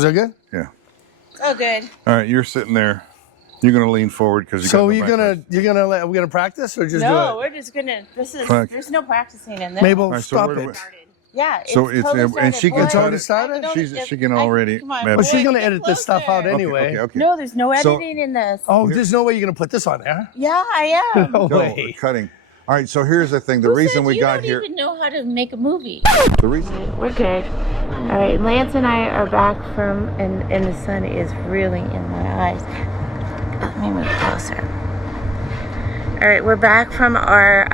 Is that good? Yeah. Oh, good. All right, you're sitting there. You're gonna lean forward because you. So we're gonna practice or just do No, it? we're just gonna. Fuck. There's no practicing in this. Mabel, Right, so stop where do it. we- Yeah, So it's totally and she can started. cut already it. started? She can already. Come on, Mabel. Well, she's boy, gonna get edit this stuff closer. out anyway. Okay. No, there's no So- editing in this. Oh, there's no way you're gonna put this on there. Yeah, I am. No No, way. cutting. All right, so here's the thing. The Who reason said we you got don't here. even know how to make a movie. The reason. We're good. All right, Lance and I are back from, and the sun is really in my eyes. Let me move closer. All right, we're back from our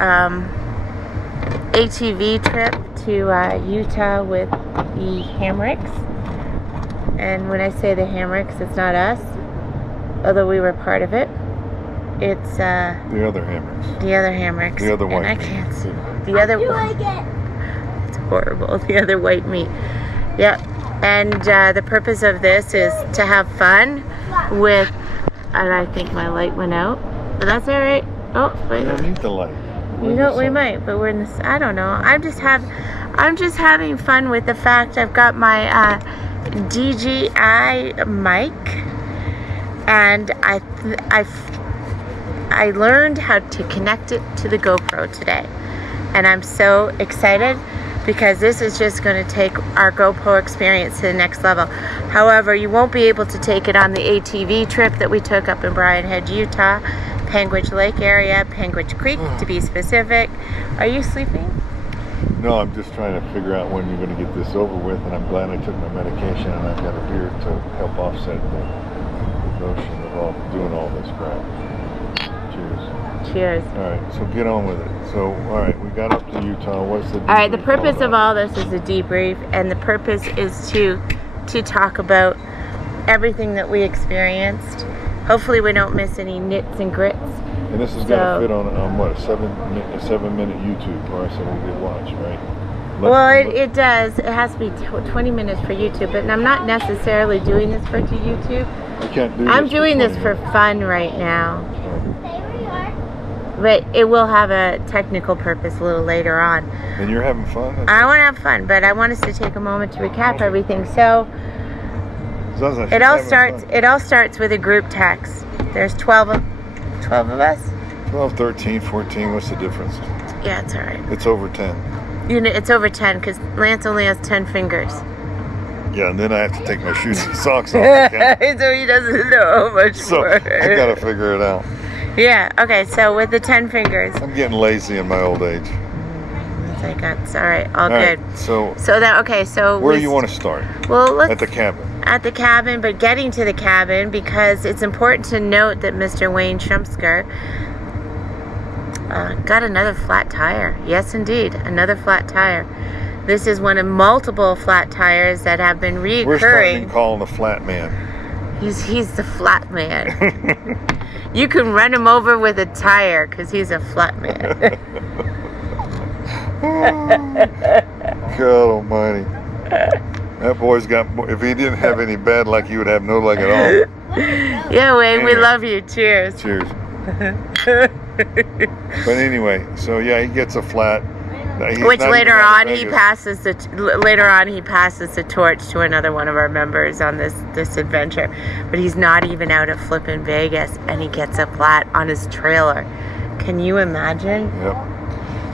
ATV trip to Utah with the Hammocks. And when I say the Hammocks, it's not us, although we were part of it. It's The other hammers. the other Hammocks. The other white And I meat. can't see. The other one. It's horrible. The other white meat. Yep. And the purpose of this is to have fun with, and I think my light went out, but that's all right. Oh, wait. You don't need the light. You know, we might, but we're in this. I don't know. I'm just having fun with the fact I've got my DJI mic, and I learned how to connect it to the GoPro today, and I'm so excited because this is just going to take our GoPro experience to the next level. However, you won't be able to take it on the ATV trip that we took up in Bryan Head, Utah. Penguich Lake area, Penguich Creek to be specific. Are you sleeping? No, I'm just trying to figure out when you're going to get this over with, and I'm glad I took my medication and I've got a beer to help offset the notion of doing all this crap. Cheers. Cheers. All right, so get on with it. So, all right, we got up to Utah. What's the All right, the debrief purpose of about? all this is a debrief, and the purpose is to talk about everything that we experienced. Hopefully we don't miss any nits and grits. And this has got to fit on what, a 7-minute YouTube, or I said we could watch, right? Well, it does. It has to be 20 minutes for YouTube, but I'm not necessarily doing this for YouTube. I can't do I'm this doing for this 20 for fun right now. minutes. But it will have a technical purpose a little later on. And you're having fun? I want to have fun, but I want us to take a moment to recap everything. So it all starts with a group text. There's 12 of us. 12, 13, 14, what's the difference? Yeah, it's all right. It's over 10. You know, it's over 10 because Lance only has 10 fingers. Yeah, and then I have to take my shoes and socks off. Okay? So he doesn't know how much So more. I gotta figure it out. Yeah, okay, so with the 10 fingers. I'm getting lazy in my old age. It's all right, all All good. right, so So where do you want to start? Well, let's At the cabin. at the cabin, but getting to the cabin because it's important to note that Mr. Wayne Shumsker got another flat tire. Yes, indeed, another flat tire. This is one of multiple flat tires that have been We're starting reoccurring. to call him the flat man. He's the flat man. You can run him over with a tire because he's a flat man. God almighty. That boy's got, if he didn't have any bad luck, he would have no luck at all. Yeah, Wayne, we Anyway. love you. Cheers. Cheers. But anyway, so yeah, he gets a flat. He's Which not later even out of on he Vegas. passes the torch to another one of our members on this adventure. But he's not even out at flippin' Vegas, and he gets a flat on his trailer. Can you imagine? Yep.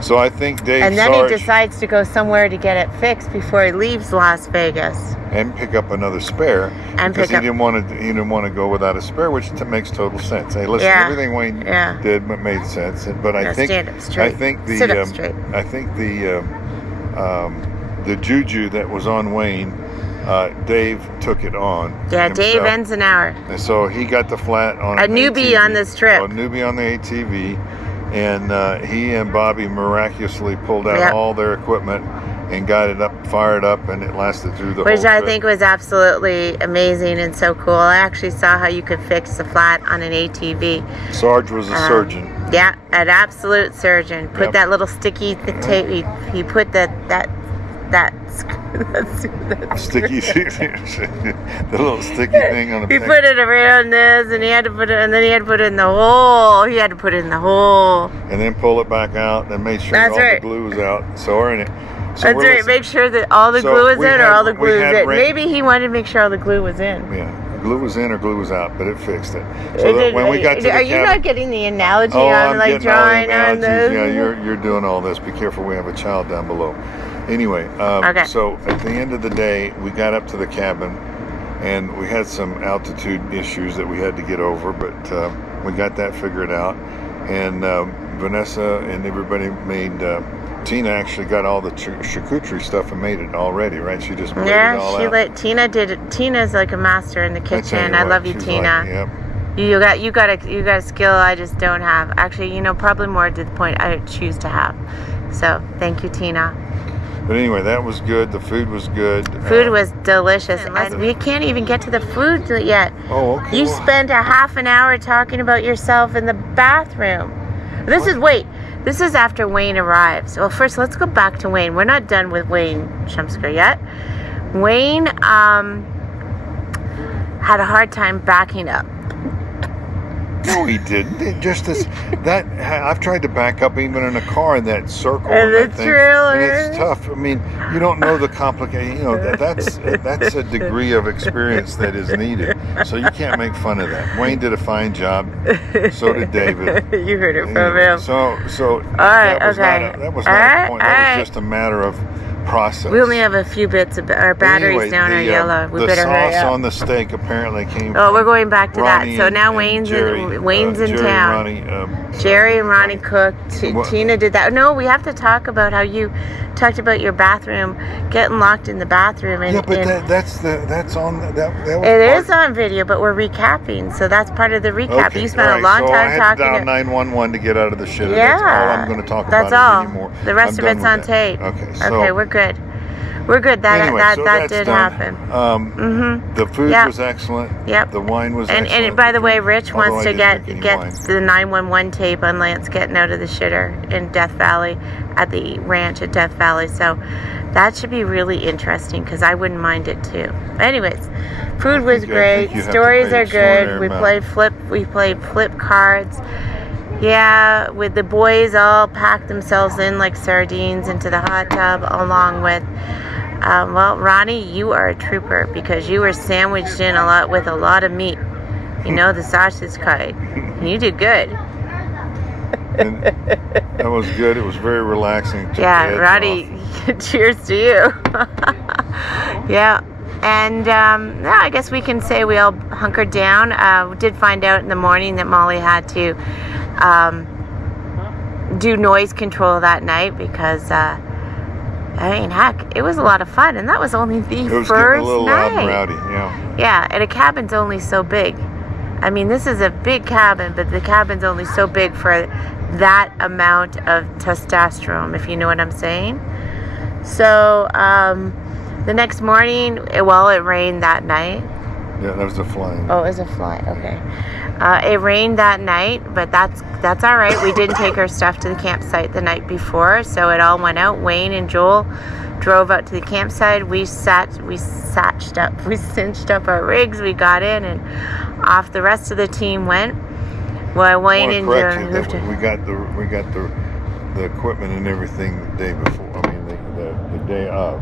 So I think Dave And then Sarge he decides to go somewhere to get it fixed before he leaves Las Vegas. and pick up another spare And because pick up- he didn't want to go without a spare, which makes total sense. Hey, listen, Yeah. everything Wayne Yeah. did made sense. But I Now think stand up straight. Sit up straight. the juju that was on Wayne, Dave took it on. Yeah, himself. Dave Enzenauer. And so he got the flat on A an newbie ATV. on this trip. A newbie on the ATV. And he and Bobby miraculously pulled out Yep. all their equipment and got it up, fired up, and it lasted through the Which whole I trip. think was absolutely amazing and so cool. I actually saw how you could fix a flat on an ATV. Sarge was a surgeon. Yeah, an absolute surgeon. Put Yep. that little sticky tape. He put that Sticky, the little sticky thing on the He thing. put it around this, and he had to put it, and then he had to put it in the hole. He had to put it in the hole. And then pull it back out and made sure That's all right. the glue was out. So So That's right. Make sure that all the glue is in, or all the glue is in. rain. Maybe he wanted to make sure all the glue was in. Yeah, glue was in or glue was out, but it fixed it. So that when we got to the Are you cabin, not getting the analogy oh, on I'm like getting all the drawing on analogies. this? Yeah, you're doing all this. Be careful, we have a child down below. Anyway, Okay. so at the end of the day, we got up to the cabin, and we had some altitude issues that we had to get over, but we got that figured out. And Vanessa and everybody made. Tina actually got all the charcuterie stuff and made it already, right? She just put it all out. Tina did it. Tina's like a master in the kitchen. I love you, Tina. Yep. You got a skill I just don't have. Actually, probably more to the point I choose to have. So thank you, Tina. But anyway, that was good. The food was good. Food was delicious. We can't even get to the food yet. Oh, okay. You spent a half an hour talking about yourself in the bathroom. This is after Wayne arrives. Well, first, let's go back to Wayne. We're not done with Wayne Shumsker yet. Wayne had a hard time backing up. No, he didn't. It just that I've tried to back up even in a car in that circle. And that the thing, trailer. and it's tough. I mean, you don't know the complication. That's a degree of experience that is needed. So you can't make fun of that. Wayne did a fine job. So did David. You heard it from him. So All right. that was Okay. that was not a point. That was just a matter of process. We only have a few bits of our batteries Anyway, down are yellow. We better hurry The sauce up. on the steak apparently came. Oh, we're going back to Ronnie that. So and- now and Wayne's Jerry, in Jerry town. And Ronnie, Jerry and Ronnie cooked. What? Tina did that. No, we have to talk about how you talked about your bathroom, getting locked in the bathroom. And, yeah, but and that's on that was it part- is on video, but we're recapping. So that's part of the recap. Okay, You spent all a right, long so I time had talking. to dial 911 to get out of the shitter. Yeah, That's all I'm going to talk that's about all. anymore. The rest I'm of it's done on with that. tape. Okay, so Okay, we're good. We're good. That anyway, that so that that's did done. happen. The food Yep. was excellent. Yep. The wine was And excellent. by the way, Rich Although wants I to didn't drink any wine. get the 911 tape on Lance getting out of the shitter in Death Valley at the ranch at Death Valley. So that should be really interesting because I wouldn't mind it too. Anyways, food was I great. think you have to Stories pay are good. extraordinary We played flip cards. Yeah, with the boys all packed themselves in like sardines into the hot tub, along with well, Ronnie, you are a trooper because you were sandwiched in with a lot of meat. The sausage kind. You did good. And that was good. It was very relaxing. Took the Yeah, edge Ronnie, off. cheers to you. Yeah. And I guess we can say we all hunkered down. We did find out in the morning that Molly had to do noise control that night because heck, it was a lot of fun, and that was only the It was first getting a little night. loud and rowdy. Yeah. Yeah, and a cabin's only so big. I mean, this is a big cabin, but the cabin's only so big for that amount of testosterone, if you know what I'm saying. So, the next morning, it rained that night. Yeah, that was a flying. Oh, it was a fly. Okay. It rained that night, but that's all right. We didn't take our stuff to the campsite the night before, so it all went out. Wayne and Joel drove out to the campsite. We cinched up our rigs. We got in, and off the rest of the team went. Well, Wayne and Joel. We got the equipment and everything the day before. I mean, the day of.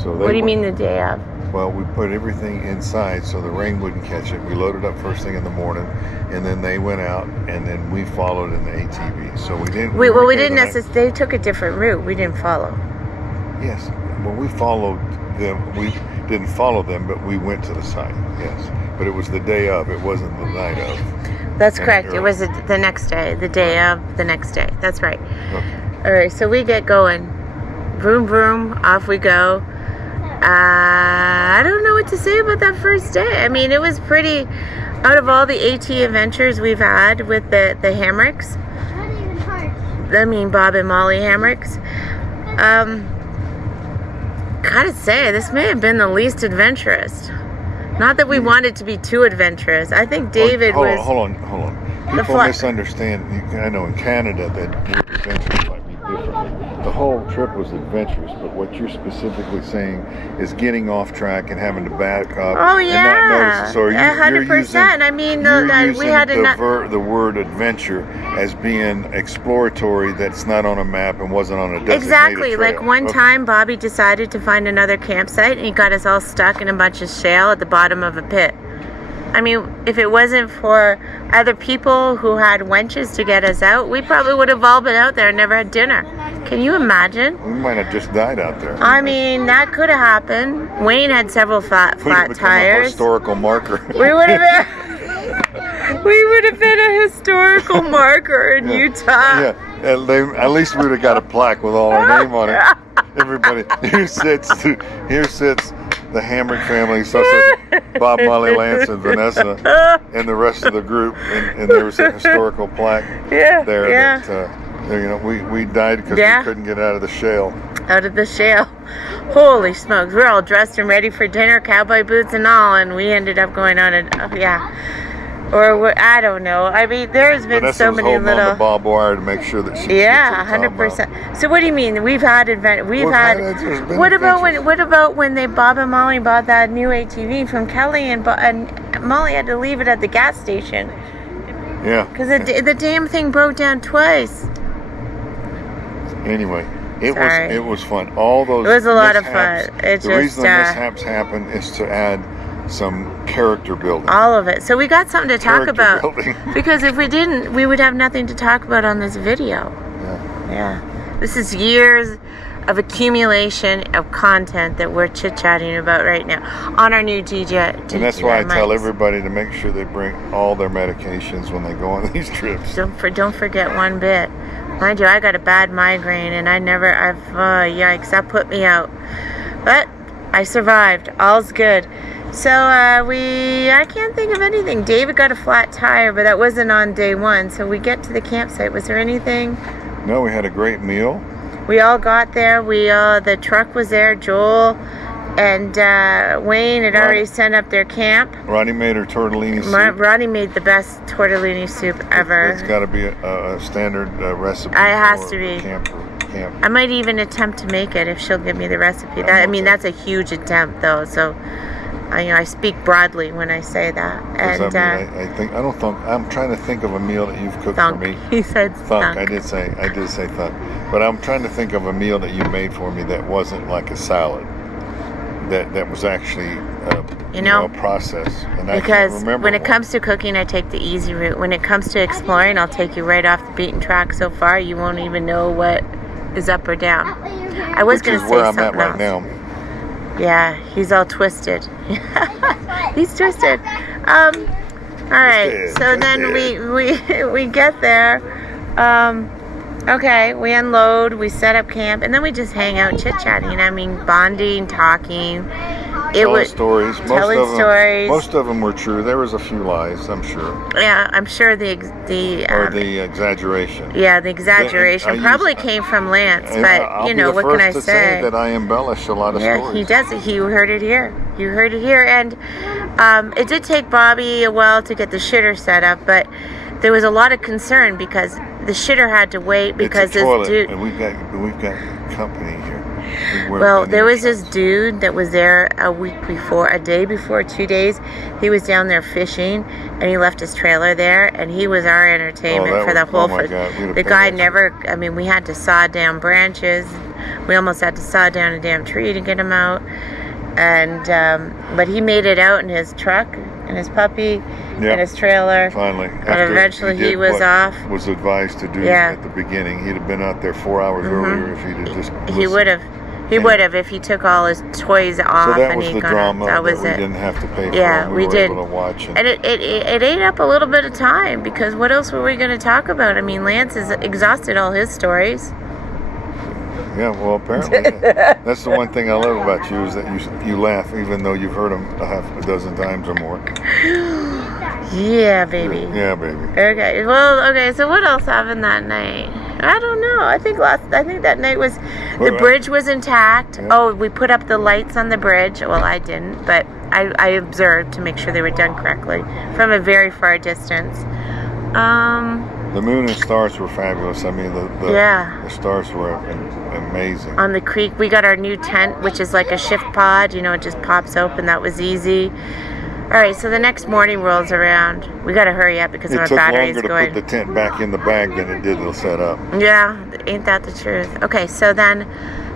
So What do you mean the day of? Well, we put everything inside so the rain wouldn't catch it. We loaded up first thing in the morning, and then they went out, and then we followed in the ATV. So we didn't. We didn't necessarily. They took a different route. We didn't follow. Yes. Well, we followed them. We didn't follow them, but we went to the site. Yes. But it was the day of. It wasn't the night of. That's correct. It was the next day. The day of the next day. That's right. Okay. All right. So we get going. Vroom, vroom. Off we go. I don't know what to say about that first day. I mean, it was pretty. Out of all the AT adventures we've had with the Hammocks, Bob and Molly Hammocks, gotta say, this may have been the least adventurous. Not that we wanted to be too adventurous. I think David was. Hold on. People misunderstand. I know in Canada that adventures might be different. the whole trip was adventurous, but what you're specifically saying is getting off track and having to back up. Oh and yeah, not notice. So 100%. I mean, we had the word adventure as being exploratory. That's not on a map and wasn't on a designated exactly. trail. Like one time, Bobby decided to find another campsite, and he got us all stuck in a bunch of shale at the bottom of a pit. I mean, if it wasn't for other people who had wenches to get us out, we probably would have all been out there and never had dinner. Can you imagine? We might have just died out there. I mean, that could have happened. Wayne had several flat tires. A historical marker. We would have been a historical marker in Utah. Yeah, at least we would have got a plaque with all our name on it. Everybody, here sits the Hamrick family, so Bob, Molly, Lance, and Vanessa, and the rest of the group, and there was a historical plaque there that we died because we couldn't get out of the shale. Out of the shale. Holy smokes, we're all dressed and ready for dinner, cowboy boots and all, and we ended up going on I don't know. I mean, there's been Vanessa so was many holding little. on the barbed wire to make sure that she. 100%. So what do you mean? What about when Bob and Molly bought that new ATV from Kelly and Molly had to leave it at the gas station? Yeah. Because the damn thing broke down twice. Anyway, it was fun. All those. It was a lot of mishaps, fun. The reason the mishaps happen is to add some character building. All of it. So we got something to talk about. Building. Because if we didn't, we would have nothing to talk about on this video. Yeah. This is years of accumulation of content that we're chit-chatting about right now on our new DJ. And that's why I tell mics. everybody to make sure they bring all their medications when they go on these trips. Don't forget one bit. Mind you, I got a bad migraine and yikes, that put me out. But I survived. All's good. So I can't think of anything. David got a flat tire, but that wasn't on day one. So we get to the campsite. Was there anything? No, we had a great meal. We all got there. The truck was there. Joel and Wayne had already set up their camp. Ronnie made her tortellini soup. Ronnie made the best tortellini soup ever. It's got to be a standard recipe. It has to be. Camp. I might even attempt to make it if she'll give me the recipe. That's a huge attempt, though. So. I speak broadly when I say that. And I'm trying to think of a meal that you've cooked thunk. for me. He said thunk. thunk. I did say thunk. But I'm trying to think of a meal that you made for me that wasn't like a salad. That was actually a process. And because I can't remember when it comes to cooking, I take the easy route. When it comes to exploring, I'll take you right off the beaten track so far you won't even know what is up or down. I was going to say where something I'm at right else. now. Yeah, he's all twisted. He's twisted. All right. So then we get there. Okay, we unload, we set up camp, and then we just hang out chit-chatting. I mean, bonding, talking. Telling stories. Stories. Most of them were true. There was a few lies, I'm sure. Yeah, I'm sure the exaggeration. Yeah, the exaggeration probably came from Lance, but what can I say? That I embellish a lot of stories. Yeah, he does it. You heard it here. And it did take Bobby a while to get the shitter set up, but there was a lot of concern because the shitter had to wait because it's a toilet, this dude. And we've got company here. Well, there was this dude that was there a day before, 2 days. He was down there fishing, and he left his trailer there, and he was our entertainment for the whole. The guy never. I mean, we had to saw down branches. We almost had to saw down a damn tree to get him out, and but he made it out in his truck and his puppy and his trailer. Finally, and eventually he was off. Was advised to do at the beginning. He'd have been out there 4 hours earlier if he'd have just. He would have. He would have if he took all his toys off. So that and was the drama that we didn't have to pay for. Yeah, we did. Able to watch and it ate up a little bit of time because what else were we going to talk about? I mean, Lance has exhausted all his stories. Yeah, well, apparently that's the one thing I love about you is that you laugh even though you've heard them a half a dozen times or more. Yeah, baby. Yeah, baby. Okay. Well, okay. So what else happened that night? I don't know. I think that night was the bridge was intact. Yeah. Oh, we put up the lights on the bridge. Well, I didn't, but I observed to make sure they were done correctly from a very far distance. The moon and stars were fabulous. I mean, the stars were amazing. On the creek, we got our new tent, which is like a shift pod. You know, it just pops open. That was easy. All right, so the next morning rolls around. We got to hurry up because our battery's going. It took longer to put the tent back in the bag than it did to set up. Yeah, ain't that the truth? Okay, so then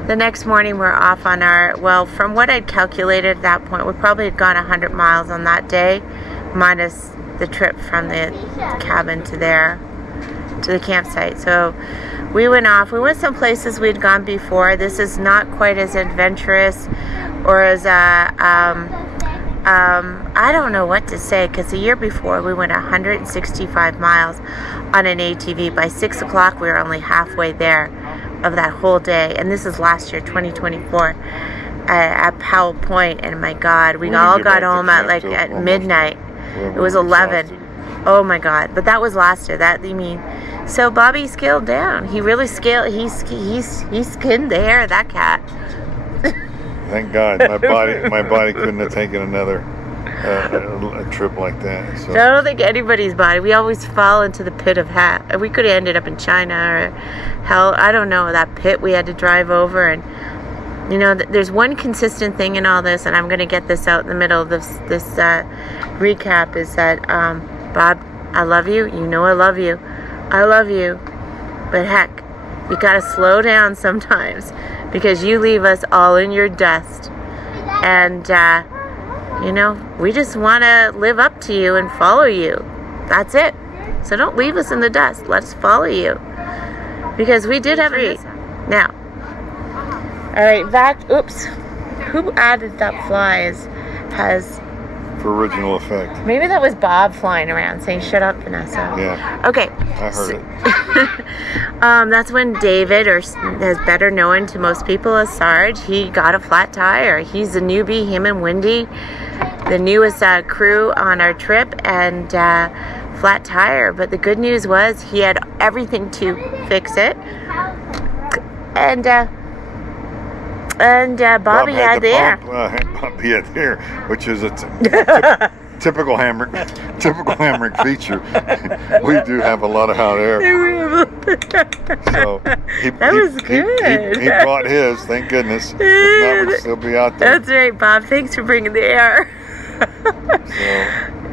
the next morning we're off on our, well, from what I'd calculated at that point, we probably had gone 100 miles on that day, minus the trip from the cabin to there, to the campsite. So we went off. We went some places we'd gone before. This is not quite as adventurous or as I don't know what to say, because the year before we went 165 miles on an ATV. By 6 o'clock we were only halfway there of that whole day, and this is last year, 2024, at Powell Point. And my God, we all got home at midnight. It was 11. Oh my God! But that was last year. That, you mean? So Bobby scaled down. He really scaled. He skinned the hair of that cat. Thank God, my body couldn't have taken another a trip like that. So. I don't think anybody's body. We always fall into the pit of hat. We could have ended up in China or hell, I don't know, that pit we had to drive over. And you know, there's one consistent thing in all this, and I'm going to get this out in the middle of this recap, is that Bob, I love you. You know I love you. I love you. But heck, you got to slow down sometimes, because you leave us all in your dust. And, you know, we just want to live up to you and follow you. That's it. So don't leave us in the dust. Let's follow you. Because we did have a... Now. All right, back... Oops. Who added that flies has... For original effect. Maybe that was Bob flying around saying, "Shut up, Vanessa." Yeah. Okay. I heard it. That's when David, or is better known to most people as Sarge, he got a flat tire. He's a newbie, him and Wendy, the newest crew on our trip, and flat tire. But the good news was he had everything to fix it. And Bobby had the air. Bobby had the air, which is a typical Hamrick feature. We do have a lot of hot air. So that was good. He brought his, thank goodness. If not, we'd still be out there. That's right, Bob. Thanks for bringing the air.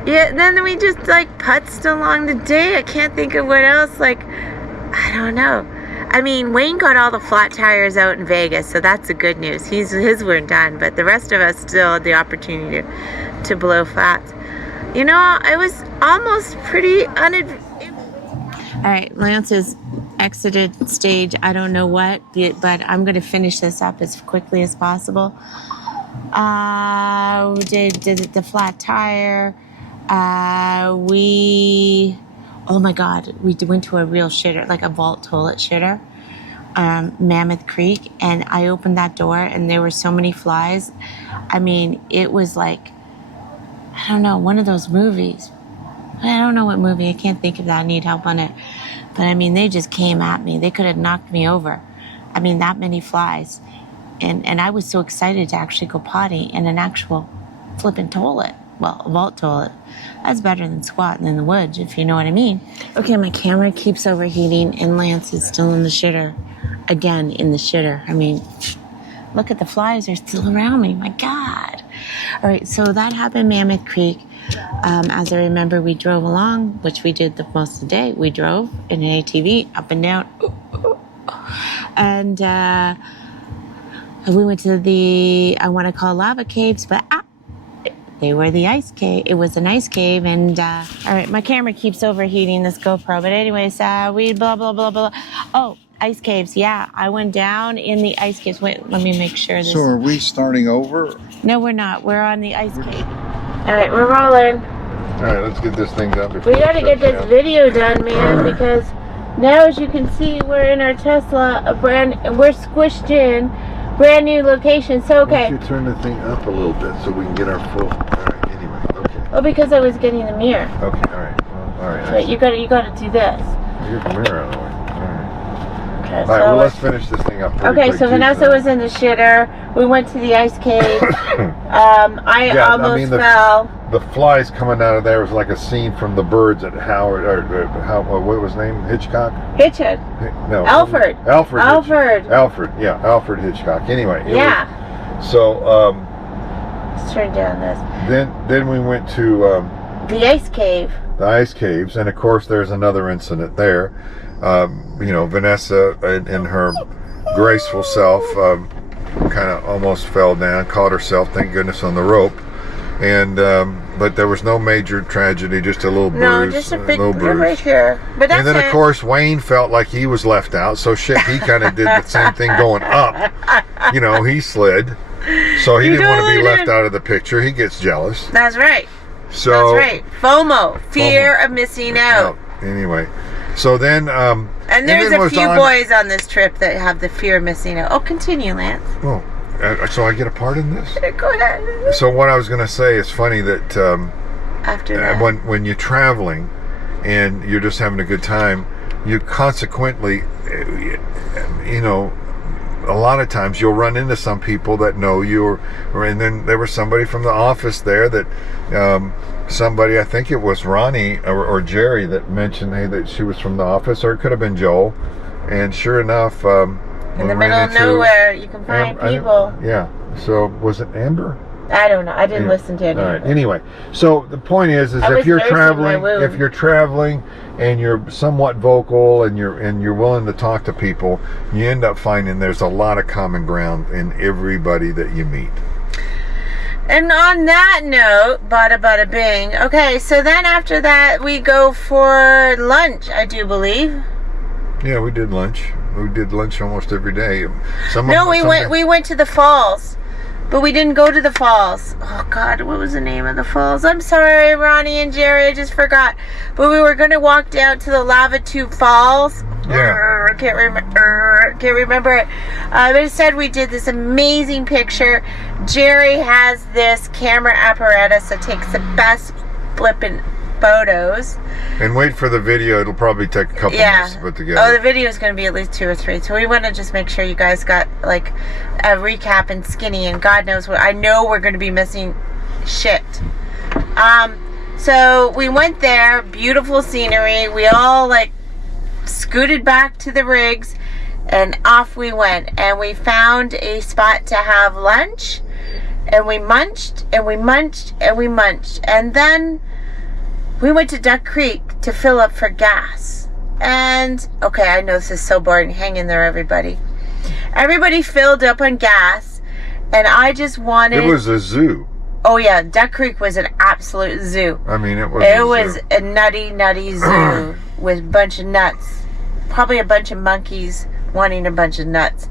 Yeah, then we just putzed along the day. I can't think of what else. I don't know. I mean, Wayne got all the flat tires out in Vegas, so that's the good news. His weren't done, but the rest of us still had the opportunity to blow flats. You know, it was almost pretty All right, Lance has exited stage. I don't know what, but I'm going to finish this up as quickly as possible. We did the flat tire. Oh my God, we went to a real shitter, like a vault toilet shitter, Mammoth Creek, and I opened that door and there were so many flies. I mean, it was like, I don't know, one of those movies. I don't know what movie, I can't think of that, I need help on it. But I mean, they just came at me. They could have knocked me over. I mean, that many flies. And I was so excited to actually go potty in an actual flipping toilet. Well, a vault toilet. That's better than squatting in the woods, if you know what I mean. Okay, my camera keeps overheating, and Lance is still in the shitter. Again, in the shitter. I mean, look at the flies. They're still around me. My God. All right, so that happened Mammoth Creek. As I remember, we drove along, which we did the most of the day. We drove in an ATV up and down. And we went to the, I want to call lava caves, but they were the ice cave. It was an ice cave, and all right, my camera keeps overheating, this GoPro. But anyways, we blah blah blah blah. Oh, ice caves. Yeah, I went down in the ice caves. Wait, let me make sure this. So are we starting over? No, we're not. We're on the ice cave. All right, we're rolling. All right, let's get this thing done. We got to get this video done, man, because now, as you can see, we're in our Tesla, we're squished in. Brand new location. So okay. Why don't you turn the thing up a little bit so we can get our full. All right. Anyway. Okay. Oh, because I was getting the mirror. Okay. All right. Well, all right. But you got to do this. Get the mirror out of the way. All right. Okay. All right. Well, let's finish this thing up. Okay. So Vanessa was in the shitter. We went to the ice cave. I almost fell. the flies coming out of there was like a scene from The Birds at Howard, what was his name? Hitchcock? Hitchcock. No. Alfred. Alfred, yeah, Alfred Hitchcock. Anyway. So, let's turn down this. Then we went to the ice cave. The ice caves, and of course there's another incident there. Vanessa in her graceful self kind of almost fell down, caught herself, thank goodness, on the rope. And but there was no major tragedy, just a little bruise. No, just a big bruise right here. But that's and then of course Wayne felt like he was left out, so shit, he kind of did the same thing going up. He slid, so he didn't want to be left out of the picture. He gets jealous. That's right. So that's right. FOMO, fear of missing out. Anyway, so then and there's a few boys on this trip that have the fear of missing out. Oh, continue, Lance. Oh. So I get a part in this? Go ahead. So what I was going to say is funny that after that, when you're traveling and you're just having a good time, you consequently, a lot of times you'll run into some people that know you, and then there was somebody from the office there that somebody, I think it was Ronnie or Jerry, that mentioned, hey, that she was from the office, or it could have been Joel, and sure enough. In the middle of nowhere, you can find people. Yeah. So was it Amber? I don't know. I didn't listen to it. All right. Anyway, so the point is if you're traveling, and you're somewhat vocal and you're willing to talk to people, you end up finding there's a lot of common ground in everybody that you meet. And on that note, bada bada bing. Okay, so then after that we go for lunch, I do believe. Yeah, we did lunch. We did lunch almost every day. We went to the falls, but we didn't go to the falls. Oh God, what was the name of the falls? I'm sorry, Ronnie and Jerry, I just forgot. But we were going to walk down to the Lava Tube Falls. Yeah. Can't remember it. But instead, we did this amazing picture. Jerry has this camera apparatus that takes the best flippin' photos. And wait for the video. It'll probably take a couple minutes to put together. Oh, the video is going to be at least 2 or 3. So we want to just make sure you guys got like a recap and skinny, and God knows what. I know we're going to be missing shit. So we went there. Beautiful scenery. We all like scooted back to the rigs, and off we went. And we found a spot to have lunch, and we munched and we munched and we munched, and then we went to Duck Creek to fill up for gas. And, okay, I know this is so boring. Hang in there, everybody. Everybody filled up on gas, and I just wanted... It was a zoo. Oh, yeah. Duck Creek was an absolute zoo. I mean, it was a nutty, nutty zoo with a bunch of nuts. Probably a bunch of monkeys wanting a bunch of nuts.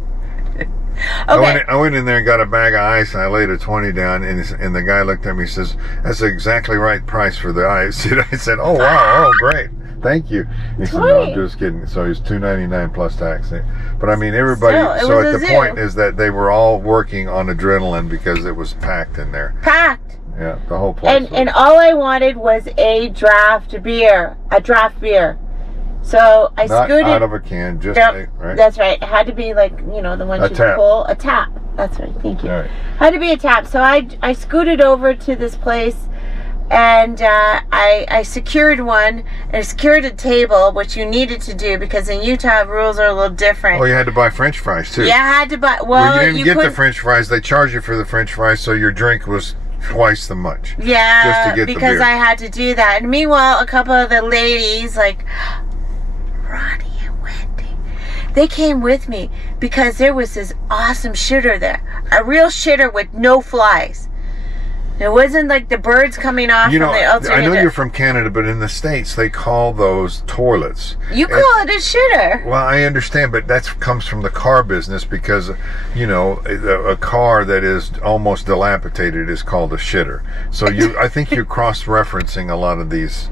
Okay. I went in there and got a bag of ice, and I laid a 20 down, and the guy looked at me and says, "That's the exactly right price for the ice." And I said, "Oh wow, oh great, thank you." He said, "No, I'm just kidding." So he's $2.99 plus tax. But I mean, everybody. So at the point is that they were all working on adrenaline because it was packed in there. Packed. Yeah, the whole place. And all I wanted was a draft beer. So I scooted. Not out of a can, just right? That's right. It had to be like, the one you pull. A tap. That's right. Thank you. Right. Had to be a tap. So I scooted over to this place, and I secured one, and I secured a table, which you needed to do because in Utah rules are a little different. Oh, you had to buy French fries too. Yeah, I had to buy. Well, you didn't get the French fries. They charge you for the French fries, so your drink was twice the much. Yeah, just to get because the beer. I had to do that. And meanwhile, a couple of the ladies, like Ronnie and Wendy, they came with me because there was this awesome shitter there. A real shitter with no flies. It wasn't like the birds coming off from the alternative. I know you're from Canada, but in the States, they call those toilets. You call it a shitter. Well, I understand, but that comes from the car business because, a car that is almost dilapidated is called a shitter. So I think you're cross-referencing a lot of these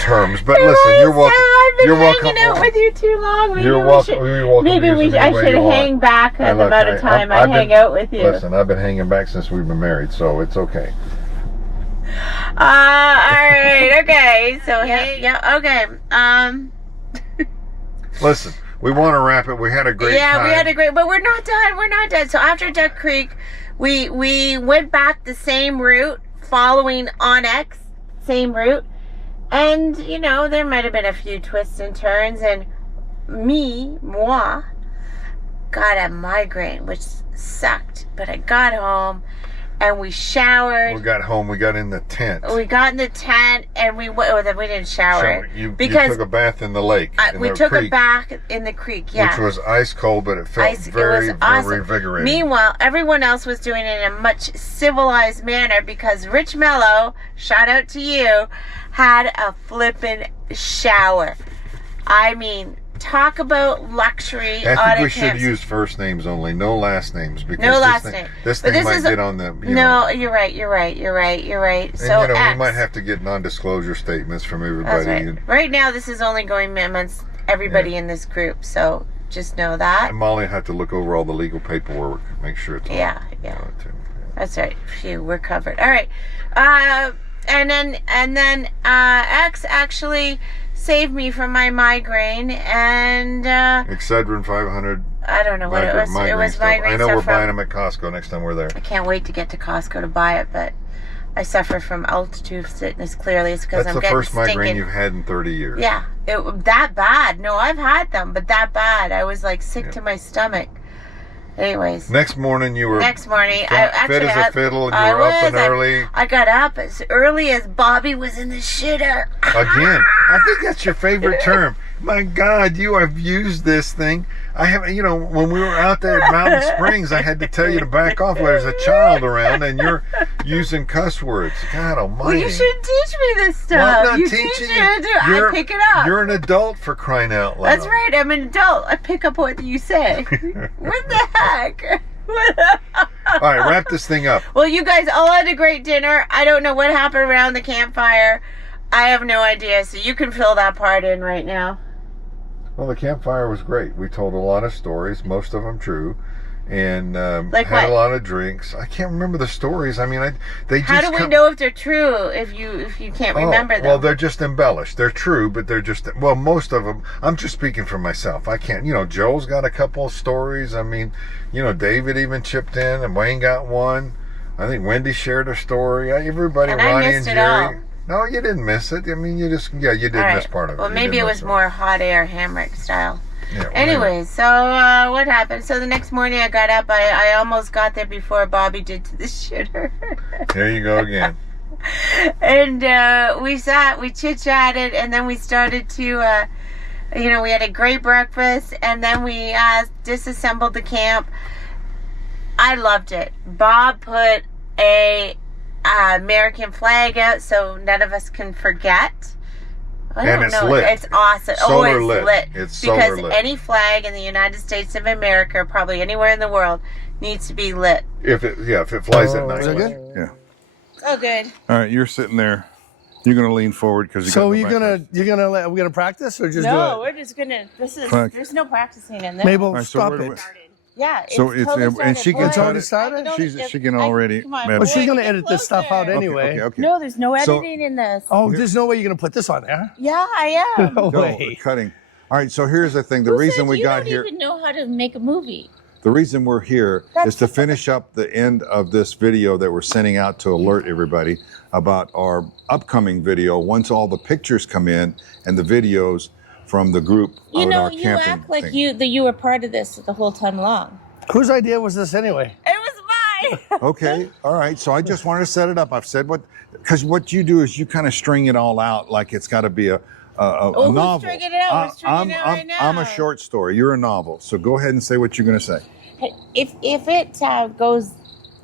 terms. But listen, you're welcome. I've been hanging out with you too long. You're welcome. Maybe I should hang back the amount of time I hang out with you. Listen, I've been hanging back since we've been married, so it's okay. All right, okay. So okay. Listen, we want to wrap it. We had a great time. Yeah, we had a great, but we're not done. So after Duck Creek, we went back the same route following on X, same route. And, you know, there might have been a few twists and turns, and moi, got a migraine, which sucked. But I got home, and we showered. We got home, we got in the tent. We got in the tent, and we didn't shower. You because took a bath in the lake. We took a bath in the creek, yeah. Which was ice cold, but it felt very invigorating. Meanwhile, everyone else was doing it in a much civilized manner because Rich Mello, shout out to you, had a flippin' shower. I mean, talk about luxury. I think we should use first names only, no last names. Because no last name. This thing might get on the. You're right. And, so we might have to get non-disclosure statements from everybody. That's right. Right now, this is only going amongst everybody in this group, so just know that. And Molly had to look over all the legal paperwork, make sure it's all. Yeah. That's right. Phew, we're covered. All right. And then X actually saved me from my migraine, and Excedrin 500. I don't know what it was. It was migraine. I know we're buying them at Costco next time we're there. I can't wait to get to Costco to buy it, but I suffer from altitude sickness. Clearly, it's because I'm getting That's the first migraine you've had in 30 years. Yeah, that bad. No, I've had them, but that bad. I was like sick to my stomach. Anyways. Next morning I actually fit as a fiddle, and you were up and early. I got up as early as Bobby was in the shitter. Again, I think that's your favorite term. My God, you have used this thing. I have, when we were out there at Mountain Springs, I had to tell you to back off. There's a child around, and you're using cuss words. God Almighty! Well, you should teach me this stuff. Well, I'm not you teaching teach you. I pick it up. You're an adult, for crying out loud. That's right. I'm an adult. I pick up what you say. What the heck? All right, wrap this thing up. Well, you guys all had a great dinner. I don't know what happened around the campfire. I have no idea. So you can fill that part in right now. Well, the campfire was great. We told a lot of stories, most of them true, and like had a lot of drinks. I can't remember the stories. I mean, How do we know if they're true if you can't remember them? Well, they're just embellished. They're true, but they're just, most of them, I'm just speaking for myself. I can't, Joel's got a couple of stories. I mean, David even chipped in, and Wayne got one. I think Wendy shared a story. Everybody, and Ronnie I missed and it Jerry. all. No, you didn't miss it. I mean, you did miss part of it. Well, maybe it was more hot air hammock style. Yeah, well, anyway, so what happened? So the next morning I got up. I almost got there before Bobby did to the shitter. There you go again. And we chit-chatted, and then we started to, we had a great breakfast, and then we disassembled the camp. I loved it. Bob put a American flag out so none of us can forget. It's lit. It's awesome. Solar it's lit. It's solar lit. Because any flag in the United States of America, probably anywhere in the world, needs to be lit. If it flies at night. Is that good? Yeah. Oh, good. All right, you're sitting there. You're gonna lean forward because we're gonna practice or just do it? No, we're just gonna. There's no practicing in this. Mabel, Right, stop so it. Yeah. And she can totally started. She can already. Well, she's gonna edit this stuff out anyway. Okay. No, there's no editing in this. Oh, there's no way you're gonna put this on there. Yeah, I am. No No, way. cutting. All right, so here's the thing. The reason we got here. You don't even know how to make a movie. The reason we're here is to finish up the end of this video that we're sending out to alert everybody about our upcoming video. Once all the pictures come in and the videos from the group of our camping. You act like thing. you were part of this the whole time long. Whose idea was this anyway? It was mine. Okay, all right. So I just wanted to set it up. I've said because what you do is you kind of string it all out like it's got to be a novel. Who's stringing it out? We're stringing it right now. I'm a short story. You're a novel. So go ahead and say what you're going to say. If it goes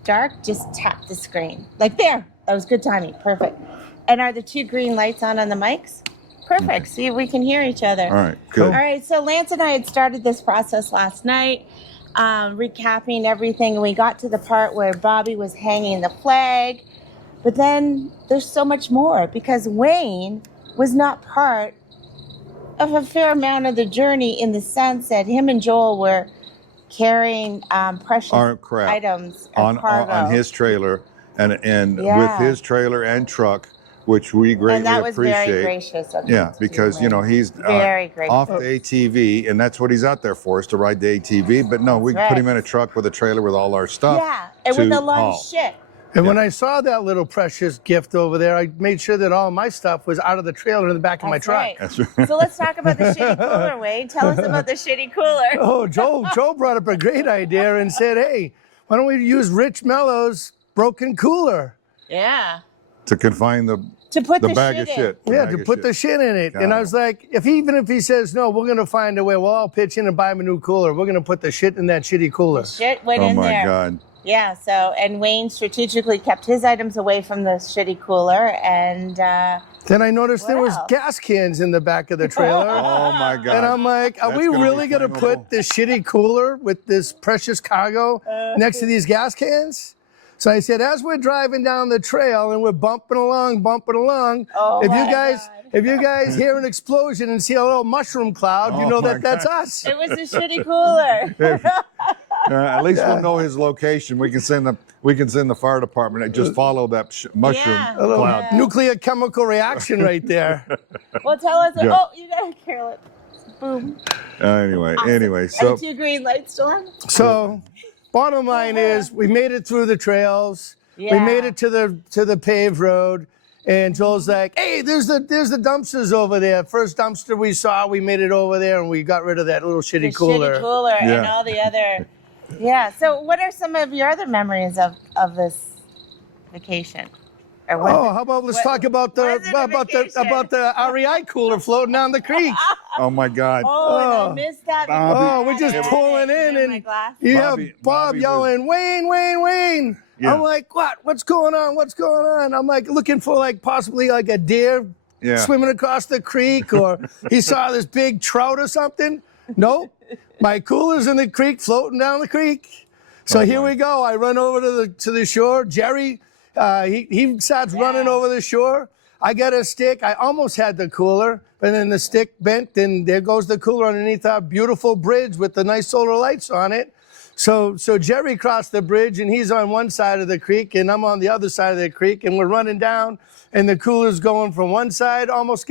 dark, just tap the screen. Like there. That was good timing. Perfect. And are the two green lights on the mics? Perfect. Okay. See, we can hear each other. All right, good. All right, so Lance and I had started this process last night, recapping everything, and we got to the part where Bobby was hanging the flag. But then there's so much more because Wayne was not part of a fair amount of the journey in the sense that him and Joel were carrying precious items and cargo on his trailer and with his trailer and truck, which we greatly and that was appreciate. Very gracious of yeah, because he's very off the ATV, and that's what he's out there for, is to ride the ATV. But no, we put him in a truck with a trailer with all our stuff. Yeah, and with a lot of shit. And when I saw that little precious gift over there, I made sure that all my stuff was out of the trailer in the back of my truck. Right. That's right. So let's talk about the shitty cooler, Wayne. Tell us about the shitty cooler. Oh, Joe brought up a great idea and said, hey, why don't we use Rich Mello's broken cooler? Yeah. To confine the put the bag shit of in. shit. The Yeah, bag to of put shit. the shit in it. And I was like, even if he says no, we're going to find a way. We'll all pitch in and buy him a new cooler. We're going to put the shit in that shitty cooler. Shit went Oh in my there. God. Yeah, so, and Wayne strategically kept his items away from the shitty cooler, and Then I noticed there What was else? gas cans in the back of the trailer. Oh my God. And I'm like, are That's we gonna be really going to flammable. put this shitty cooler with this precious cargo next to these gas cans? So I said, as we're driving down the trail and we're bumping along, Oh if my you guys hear an explosion and see a little mushroom cloud, you Oh know my that that's God. us. it was a shitty cooler. At least we'll know his location. We can send the fire department and just follow that mushroom Yeah. A little cloud. nuclear chemical reaction right there. Well, tell us. Yeah. Oh, you got to carol it. Boom. Anyway, Are so the two green lights still on? So, bottom line is, we made it through the trails. We Yeah. made it to the paved road, and Joel's like, "Hey, there's the dumpsters over there. First dumpster we saw, we made it over there, and we got rid of that little The shitty cooler." shitty cooler and Yeah. all the other. Yeah. So, what are some of your other memories of this vacation? Or what? Oh, how about let's talk about was it a vacation? about the REI cooler floating down the creek. oh my God. Oh, and Oh. I missed that. Bobby. Oh, we're just pulling in, my and glass. you have Bobby Bob was- yelling, "Wayne, Wayne, Wayne!" Yeah. I'm like, "What? What's going on? What's going on?" I'm like looking for like possibly like a deer Yeah. swimming across the creek, or he saw this big trout or something. Nope, my cooler's in the creek, floating down the creek. So Oh, here my. we go. I run over to the shore. Jerry, he starts running over the shore. I got a stick. I almost had the cooler, but then the stick bent, and there goes the cooler underneath our beautiful bridge with the nice solar lights on it. So Jerry crossed the bridge, and he's on one side of the creek, and I'm on the other side of the creek, and we're running down, and the cooler's going from one side, almost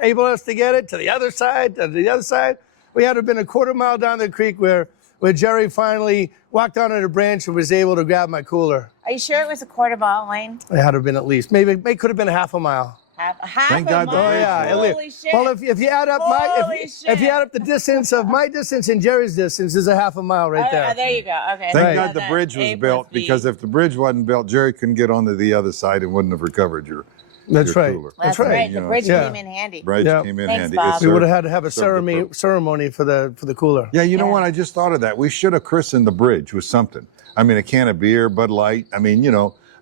able us to get it, to the other side, to the other side. We had to have been a quarter mile down the creek where Jerry finally walked onto the branch and was able to grab my cooler. Are you sure it was a quarter mile, Wayne? It had to have been at least, maybe it could have been a half a mile. Half Thank a God the mile. bridge Yeah, was- at least. Holy shit. Well, if you add up Holy if you add up the distance of my distance and Jerry's distance, is a half a mile right there. There you go. Okay. Thank Right. God the bridge was A built, plus B. because if the bridge wasn't built, Jerry couldn't get onto the other side and wouldn't have recovered your That's your right. cooler. That's right. right. You The know, bridge yeah. came in handy. Bridge Yeah. came in Thanks, handy. Bob. It We would served- have had to have a served the purpose. ceremony for the cooler. Yeah, you know Yeah. what? I just thought of that. We should have christened the bridge with something. I mean, a can of beer, Bud Light. I mean,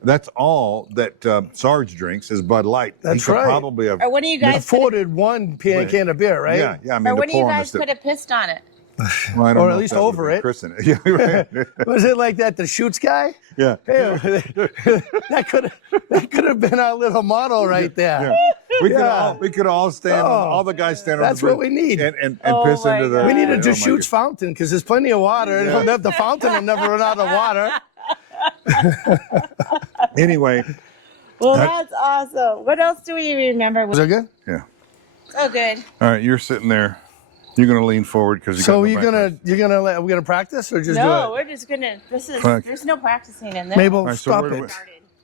that's all that Sarge drinks is Bud Light. That's he could right. probably have. Or one of you guys Afforded one can of beer, right? Yeah. I mean, Or to one of you pour on guys the could have pissed on it. well, I don't or know at if least that would've over been it. christened. Yeah, right. Was it like that, the Shoots guy? yeah. Hey, that could have been our little motto right there. Yeah. Yeah. We could all stand. all the guys stand on That's the bridge what we need. and Oh piss my into the. God. We need a oh my Deschutes God. fountain because there's plenty of water. And the fountain will never run out of water. Anyway, Well, that's awesome. What else do we remember? Was that good? yeah. Oh, good. All right, you're sitting there. You're gonna lean forward because So we're gonna practice or just No, do we're just gonna. Fuck. There's no practicing in this. it? Mabel, right, so stop where do it.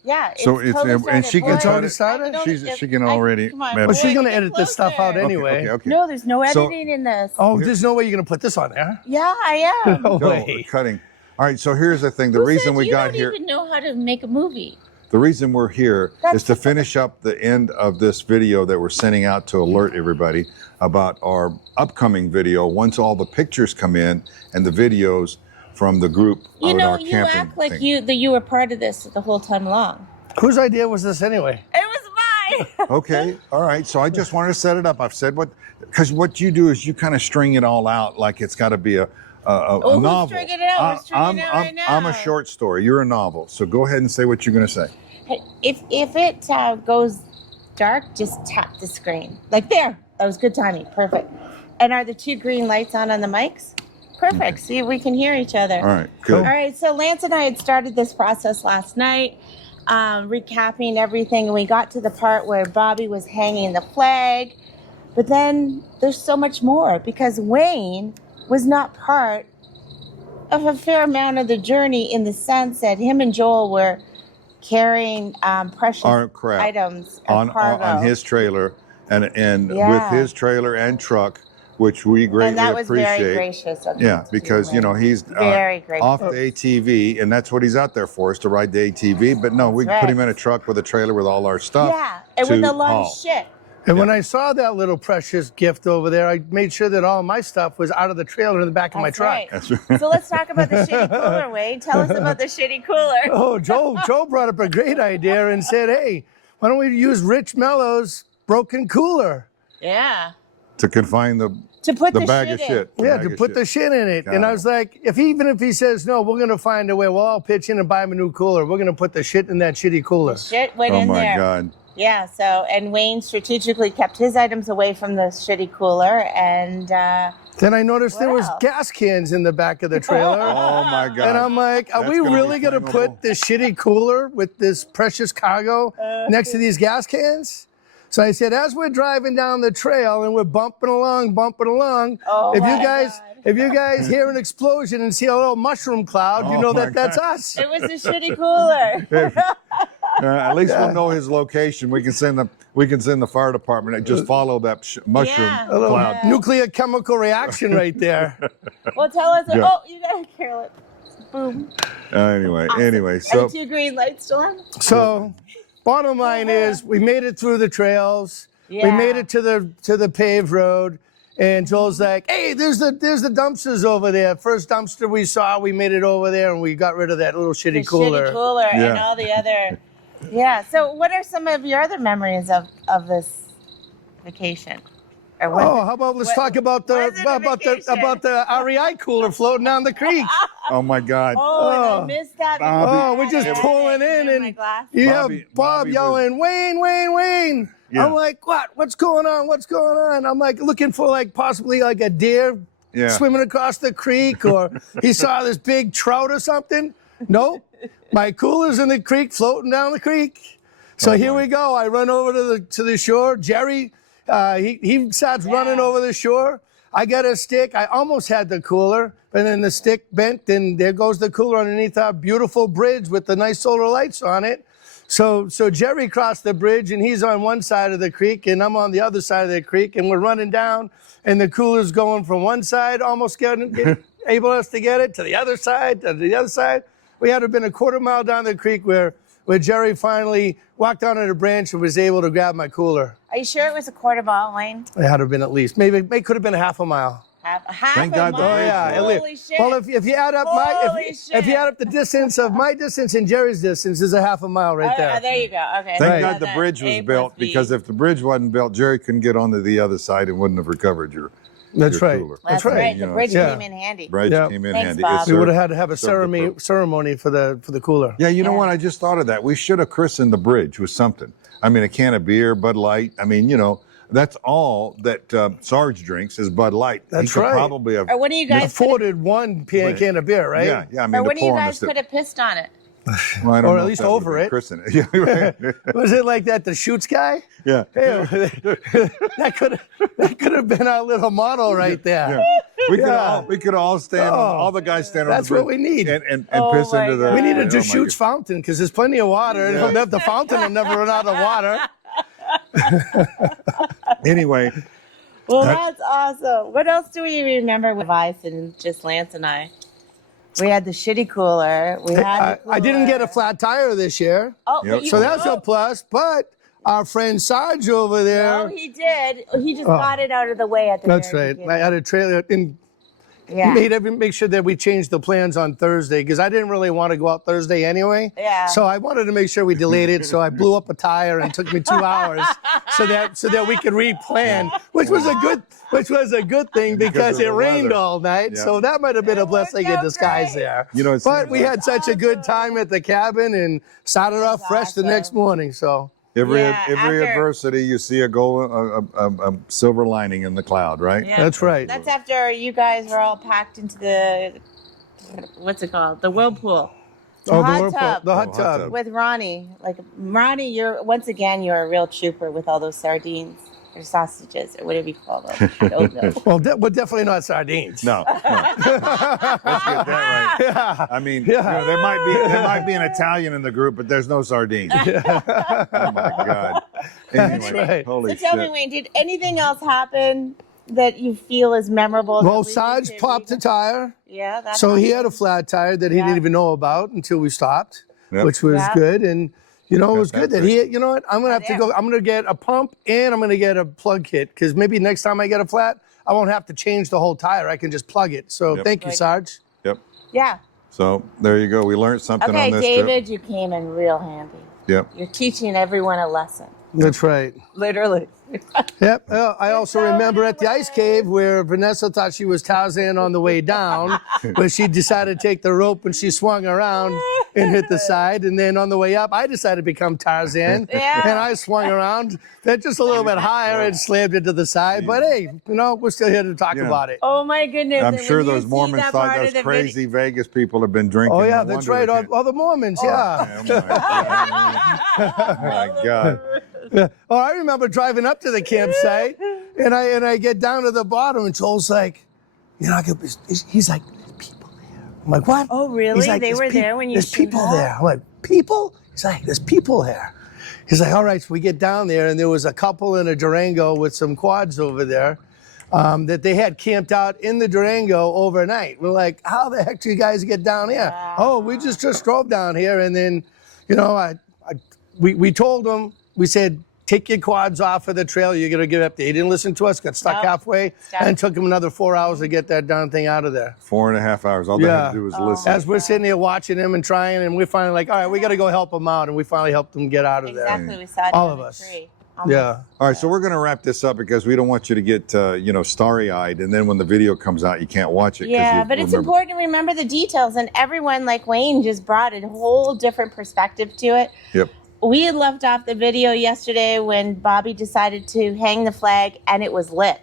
Yeah. So it's- totally and she can started. cut Boy, it? I She's- don't- she can I- already- Come on, Well, Well, she's boy, gonna get edit this stuff out closer. anyway. Okay. No, there's no So- editing in this. Oh, there's no way you're gonna put this on there. Yeah, I am. No No, way. cutting. All right, so here's the thing. The Who reason said we you got don't here, even know how to make a movie. the reason we're here That's is to finish up the end of this video that we're sending out to alert everybody about our upcoming video once all the pictures come in and the videos from the group You on know, our you camping act like thing. you were part of this the whole time long. Whose idea was this anyway? It was mine. Okay, all right. So I just wanted to set it up. I've said because what you do is you kind of string it all out like it's got to be a who's novel. stringing it out? We're stringing it out right I'm now. a short story. You're a novel. So go ahead and say what you're going to say. Hey, if it goes dark, just tap the screen. Like there. That was good timing. Perfect. And are the two green lights on the mics? Perfect. See, we can hear each other. All right, good. All right, so Lance and I had started this process last night, recapping everything, and we got to the part where Bobby was hanging the flag. But then there's so much more because Wayne was not part of a fair amount of the journey in the sense that him and Joel were carrying precious Our crap items and cargo. on his trailer and Yeah. with his trailer and truck, which we greatly and that was appreciate. very gracious of Yeah, you, because you know he's very gracious. off the ATV, and that's what he's out there for, is to ride the ATV. But no, we That's put him right. in a truck with a trailer with all our stuff. Yeah, and with to a lot haul. of shit. And when I saw that little precious gift over there, I made sure that all my stuff was out of the trailer in the back of my That's truck. right. That's right. So let's talk about the shitty cooler, Wayne. Tell us about the shitty cooler. Oh, Joe brought up a great idea and said, hey, why don't we use Rich Mello's broken cooler? Yeah. To confine the put the bag shit of in. shit. Yeah, to put the shit in it. And I was like, even if he says no, we're going to find a way. We'll all pitch in and buy him a new cooler. We're going to put the shit in that shitty cooler. Shit went Oh in my there. God. Yeah, so, and Wayne strategically kept his items away from the shitty cooler, and Then I noticed there What was else? gas cans in the back of the trailer. Oh my God. And I'm like, are That's we gonna be really going to flammable. put this shitty cooler with this precious cargo next to these gas cans? So I said, as we're driving down the trail and we're bumping along, Oh if my you guys hear an explosion and see a little mushroom cloud, you Oh know my that that's God. us. it was a shitty cooler. At least we'll know his location. We can send the fire department and just follow that mushroom Yeah. A little cloud. nuclear chemical reaction right there. Well, tell us. Yeah. Oh, you got to carol it. Boom. Anyway, Are so the two green lights still on? So, bottom line is, we made it through the trails. We Yeah. made it to the paved road, and Joel's like, "Hey, there's the dumpsters over there. First dumpster we saw, we made it over there, and we got rid of that little The shitty cooler." shitty cooler and Yeah. all the other. Yeah. So, what are some of your other memories of this vacation? Or what- Oh, how about let's talk about wasn't a vacation. about the REI cooler floating down the creek. oh my God. Oh, and Oh. I missed that. Oh, we're just Yeah. pulling in, My and glasses. you have Bobby Bob was- yelling, "Wayne, Wayne, Wayne!" Yeah. I'm like, "What? What's going on? What's going on?" I'm like looking for possibly a deer Yeah. swimming across the creek, or he saw this big trout or something. Nope, my cooler's in the creek, floating down the creek. So here we go. I run over to the shore. Jerry, he starts running over the shore. I got a stick. I almost had the cooler, but then the stick bent, and there goes the cooler underneath our beautiful bridge with the nice solar lights on it. So Jerry crossed the bridge, and he's on one side of the creek, and I'm on the other side of the creek, and we're running down, and the cooler's going from one side, almost able us to get it, to the other side, to the other side. We had to have been a quarter mile down the creek where Jerry finally walked onto the branch and was able to grab my cooler. Are you sure it was a quarter mile, Wayne? It had to have been at least, maybe it could have been a half a mile. Half Thank a God the mile? bridge Yeah, was- at least. Holy shit. Well, if you add up Holy if you add up the distance of my distance and Jerry's distance, is a half a mile right there. There you go. Okay. Thank Right. God the bridge was A plus built, B. because if the bridge wasn't built, Jerry couldn't get onto the other side and wouldn't have recovered your That's right. cooler. That's right. right. You The know, bridge yeah. came in handy. Bridge Yeah. came in Thanks, handy. Bob. It We would served- have had to have a served the purpose. ceremony for the cooler. Yeah, you know Yeah. what? I just thought of that. We should have christened the bridge with something. I mean, a can of beer, Bud Light. I mean, that's all that Sarge drinks is Bud Light. That's he could right. Probably have. Or when do you guys put Afforded one can of beer, right? Yeah, I a, mean, or to when do you pour on the guys stick. could have pissed on it? Well, I don't or know at if least that would've over been it. christened. Yeah, right. Was it like that, the Shoots guy? Yeah. Hey, that could have been our little model right there. Yeah. We Yeah. could all stand. Oh, all the guys stand. that's on the what we bridge need. And Oh piss my into the. God. We need a oh my Deschutes God. fountain because there's plenty of water. Yeah. The fountain will never run out of water. Anyway, Well, that's awesome. What else do we remember with Vice and just Lance and I? We had the shitty cooler. We had the I didn't get a cooler. flat tire this year, Oh, Yep. but you so that's oh, a plus. But our friend Sarge over there. No, he did. He just got it out of the way at the That's very right. beginning. I had a trailer and Yeah. make sure that we changed the plans on Thursday because I didn't really want to go out Thursday anyway. Yeah. So I wanted to make sure we delayed it. So I blew up a tire and it took me 2 hours so that we could replan, which was a good thing because of it the rained weather. all night. Yeah. So that might have been a It worked blessing in out disguise great. there. it But seems we like had such a good time at the cabin and started off fresh the awesome. next morning. So every Yeah, after- adversity, you see a silver lining in the cloud, right? Yeah. that's right. That's after you guys were all packed into the, what's it called? The whirlpool. The hot whirlpool, tub. the hot hot tub. tub. With Ronnie. Like, Ronnie, you're a real trooper with all those sardines. or sausages or whatever you call them. I don't know. Well, we're definitely not sardines. No. Let's get that right. Yeah. I mean, Yeah. you know, there might be an Italian in the group, but there's no sardines. Oh my God. That's Anyway, right. holy So tell me, shit. Wayne, did anything else happen that you feel is memorable? that Well, we need Sarge to popped a revisit? tire. Yeah, that's So he had a flat tire that he Yeah. didn't even know about until we stopped, Yep. which was Yeah. good. And, you know, it was good that he, you know what, I'm going to have to there. go, I'm going to get a pump and I'm going to get a plug kit because maybe next time I get a flat, I won't have to change the whole tire. I can just plug it. So Yep. thank you, Sarge. Yep. Yeah. So there you go. We learned something Okay, on this David, you came in real handy. trip. Yep. You're teaching everyone a lesson. That's right. Literally. Yep. I also remember at the ice cave where Vanessa thought she was Tarzan on the way down, but she decided to take the rope and she swung around and hit the side. And then on the way up, I decided to become Tarzan. Yeah. And I swung around then just a little bit higher and slammed into the side. But hey, you know, we're still here to talk Yeah. about it. Oh my goodness. I'm and sure when you those see Mormons that thought part of those the crazy Vegas people have been drinking. Oh, yeah, No that's wonder right. they can't- All the Mormons, yeah. Oh my God. Yeah. Oh, I remember driving up to the campsite, and I get down to the bottom, and Joel's like, you know, he's like, there's people there. I'm like, what? Oh, really? He's like, They "There's were there when you There's showed people up?" there. I'm like, people? He's like, there's people there. He's like, all right. So we get down there, and there was a couple in a Durango with some quads over there that they had camped out in the Durango overnight. We're like, how the heck do you guys get down here? Wow. Oh, we just drove down here, and then, you know, we told them, we said, take your quads off of the trail. You're going to get up there. He didn't listen to us, got stuck Nope. halfway, Stuck. and it took him another 4 hours to get that darn thing out of there. 4.5 hours. All they had Yeah. to do was Oh. listen. As we're sitting there watching him and trying, and we're finally like, all right, we got to go help him out. And we finally helped him get out of there. Exactly. We saw it All on of the us. tree. Yeah. All right, so we're going to wrap this up because we don't want you to get, you know, starry-eyed, and then when the video comes out, you can't watch it. 'cause Yeah, you but it's remember- important to remember the details, and everyone, like Wayne, just brought a whole different perspective to it. Yep. We had left off the video yesterday when Bobby decided to hang the flag, and it was lit.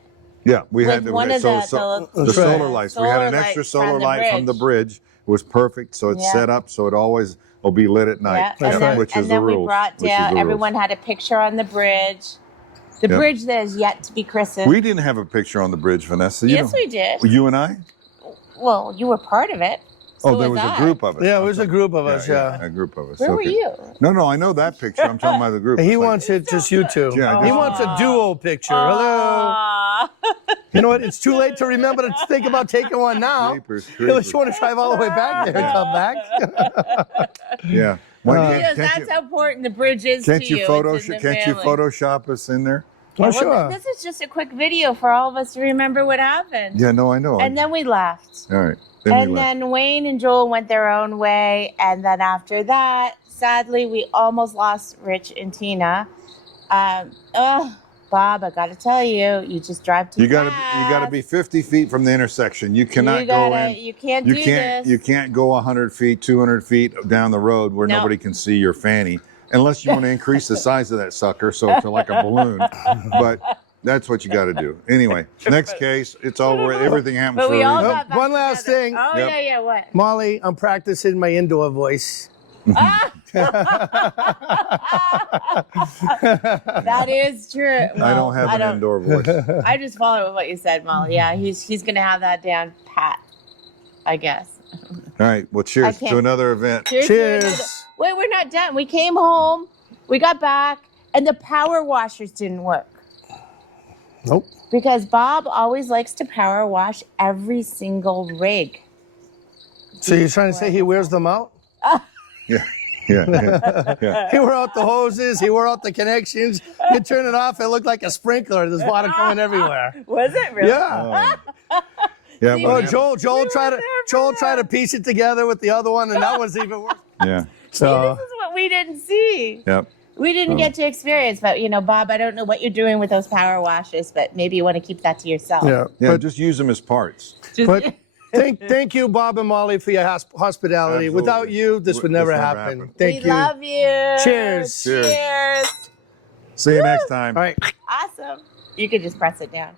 Yeah, we With had one of the the That's right. solar lights. We had an extra solar light from the bridge. It was perfect, so it's Yeah. set up so it always will be lit at night. Yeah, That's and right. then, Which and is then the we rules. brought which is down. the Everyone had a picture on the bridge. The Yep. bridge that is yet to be christened. rules. We didn't have a picture on the bridge, Vanessa. You yes, know. we did. You and I? Well, you were part of it. Oh, So there was I. a group of us. Yeah, it was a group of us, yeah. A group of us. Where were okay. you? No, I know that picture. I'm talking about the group. He It's like- wants it just you two. Yeah, I He guess- wants a duo picture. Hello. Aw. You know what? It's too late to remember to think about taking one now. Creepers, Unless you want to drive all the way back there and come back. Yeah. Why can't- Because can't that's you- how important the bridge is Can't to you you. photo? It's in the Can't you family. Photoshop us in there? Oh, Well, sure. this is just a quick video for all of us to remember what happened. Yeah, no, I know. And then we left. All right. Then And we left. then Wayne and Joel went their own way. And then after that, sadly, we almost lost Rich and Tina. Bob, I got to tell you, you just drive too You gotta fast. be 50 feet from the intersection. You cannot You go gotta- in. you can't You do can't. this. You can't go 100 feet, 200 feet down the road where No. nobody can see your fanny, unless you want to increase the size of that sucker so it's like a balloon. But that's what you got to do. Anyway, next case. It's over. Everything happens But for we a all reason. got back One last together. thing. Oh, Yep. yeah, what? Molly, I'm practicing my indoor voice. That is true. I don't have an indoor voice. I just follow what you said, Molly. Yeah, he's gonna have that down pat, I guess. All right. Well, cheers can't- to another event. Cheers. Cheers. Wait, we're not done. We came home, we got back, and the power washers didn't work. Nope. Because Bob always likes to power wash every single rig. So you're trying to say he wears them out? Yeah. Yeah. He wore out the hoses. He wore out the connections. You turn it off, it looked like a sprinkler. There's water coming everywhere. Was it really? Yeah. Yeah. See, Oh, but- Joel tried to piece it together with the other one, and that was even worse. Yeah. So This is what we didn't see. Yep. We didn't get to experience, but Bob, I don't know what you're doing with those power washes, but maybe you want to keep that to yourself. yeah, Yeah. Just use them as parts. but thank you, Bob and Molly, for your hospitality. Absolutely. Without you, this would never happen. happened. Thank we you. love you. Cheers. Cheers. Cheers. See you next time. All right. Awesome. You could just press it down.